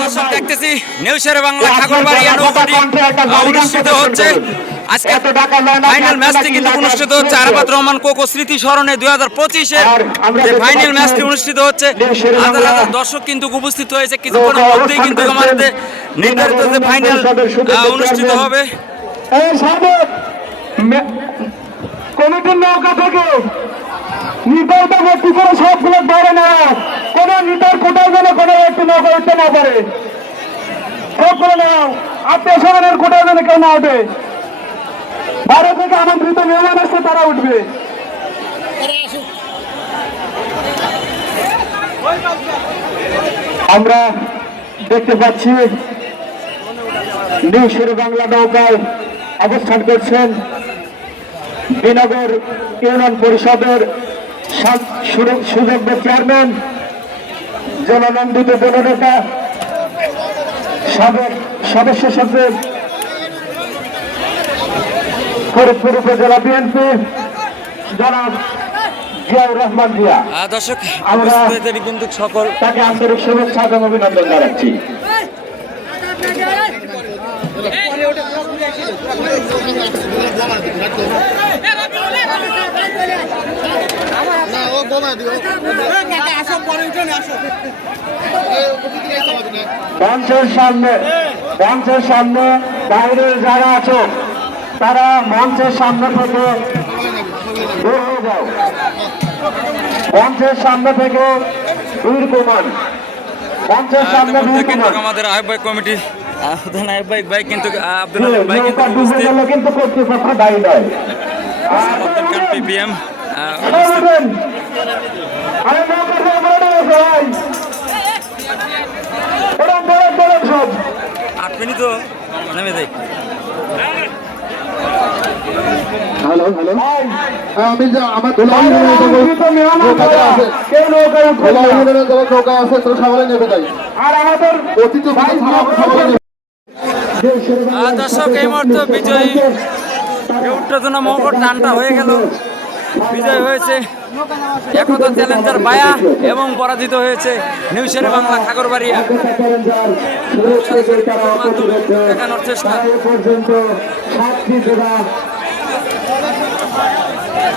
দর্শক দেখতেছি নিউজের বাংলা ঠাকুরবাড়িয়া নৌকাটি অনুষ্ঠিত হচ্ছে। আজকে ফাইনাল ম্যাচটি কিন্তু অনুষ্ঠিত হচ্ছে আরাফাত রহমান কোকো স্মৃতি স্মরণে দুই হাজার পঁচিশে যে ফাইনাল ম্যাচটি অনুষ্ঠিত হচ্ছে। হাজার হাজার দর্শক কিন্তু উপস্থিত হয়েছে। কিছুক্ষণের মধ্যেই কিন্তু আমাদের নির্ধারিত যে ফাইনাল অনুষ্ঠিত হবে। কমিটির নৌকা থেকে সবগুলো বাইরে নেওয়া কোন নিতার কোটায় যেন কোনো একটু নৌকা উঠতে না পারে। নেওয়া আত্মীয় স্বজনের কোটায় যেন কেউ না ওঠে। বাইরে থেকে আমন্ত্রিত মেহমান আসছে তারা উঠবে। আমরা দেখতে পাচ্ছি, নিউ শের বাংলা নৌকায় অবস্থান করছেন বিনগর ইউনিয়ন পরিষদের সুযোগ্য চেয়ারম্যান জননন্দিত জননেতা সাবেক সদস্য সচিব ফরিদপুর উপজেলা বিএনপি জনাব জিয়াউর রহমান জিয়া দর্শক আমরা- কিন্তু সকল তাকে আন্তরিক শুভেচ্ছা এবং অভিনন্দন জানাচ্ছি না ও বোমা দিও। মঞ্চের সামনে মঞ্চের সামনে বাইরের যারা আছো তারা মঞ্চের সামনে থেকে বের হয়ে যাও। মঞ্চের সামনে থেকে বীর কুমার মঞ্চের সামনে বীর কিন্তু কুমার। আমাদের আহ্বায়ক কমিটি। আব্দুল আহ্বায়ক ভাই কিন্তু আব্দুল আহ্বায়ক ভাই কিন্তু কিন্তু কর্তৃপক্ষ দায়ী নয়। আব্দুল আট মিনিট তো নেমে যাই হ্যালো হ্যালো। হ্যাঁ আমি যা আমার। নৌকা আছে তো সবাই নেবে যাই আর আমাদের অতি ভাই দর্শক এই মুহূর্তে বিজয়ী উত্তেজনা মহকর টানটা হয়ে গেল। বিজয় হয়েছে। একতা চ্যালেঞ্জার বায়া এবং পরাজিত হয়েছে নিউশের বাংলা ঠাকুরবাড়িয়া। দেখানোর চেষ্টা।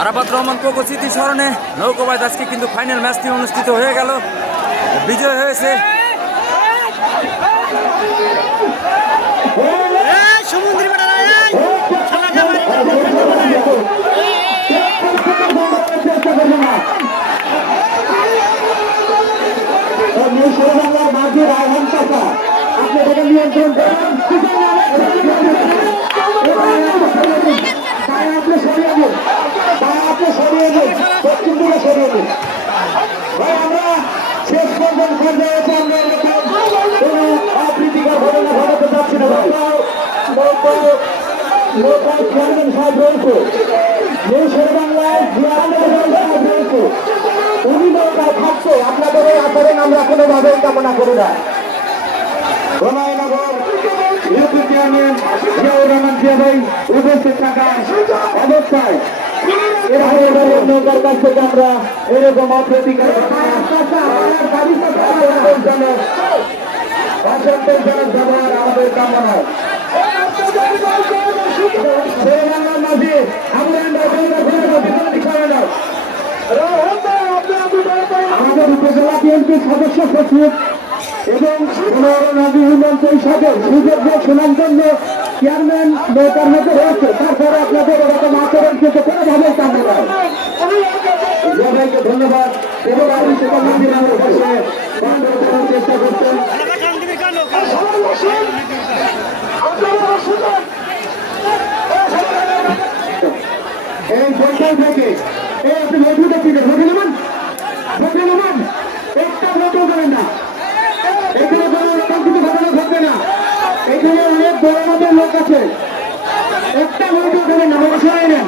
আরাফাত রহমান কোকো স্মৃতি স্মরণে নৌকোবাদ আজকে কিন্তু ফাইনাল ম্যাচটি অনুষ্ঠিত হয়ে গেল। বিজয় হয়েছে। আমরা শেষ পর্যন্ত পর্যায়ে কোনো অপ্রীতিকর ঘটনা ঘটাতে চাচ্ছি না ভাই লোকাল চেয়ারম্যান সাহেব রয়েছে এই শের বাংলায় জিয়াউর সাহেব রয়েছে উনি নৌকায় থাকতো আপনাদের এই আচরণ আমরা কোনোভাবেই কামনা করি না। চেয়ারম্যান জিয়াউর রহমান জিয়া ভাই উপস্থিত থাকা অবস্থায় আমরা এরকম অপ্রতিকার অসন্তোষজনক ব্যবহার আমাদের কামনা মাঝে আমরা আমাদের উপজেলা বিএনপির সদস্য সচিব এবং পরিষদের শোনার জন্য চেয়ারম্যান নৌকার মধ্যে রয়েছে তারপরে আপনাদের এরকম আচরণ কিন্তু নয় ধন্যবাদ। এবং চেষ্টা করছেন। এই পঞ্চায়েত থেকে এই আপনি নেবেন একটা ভোটও করেন না। লোক আছে একটা ভোটও হয় না বসে নেন।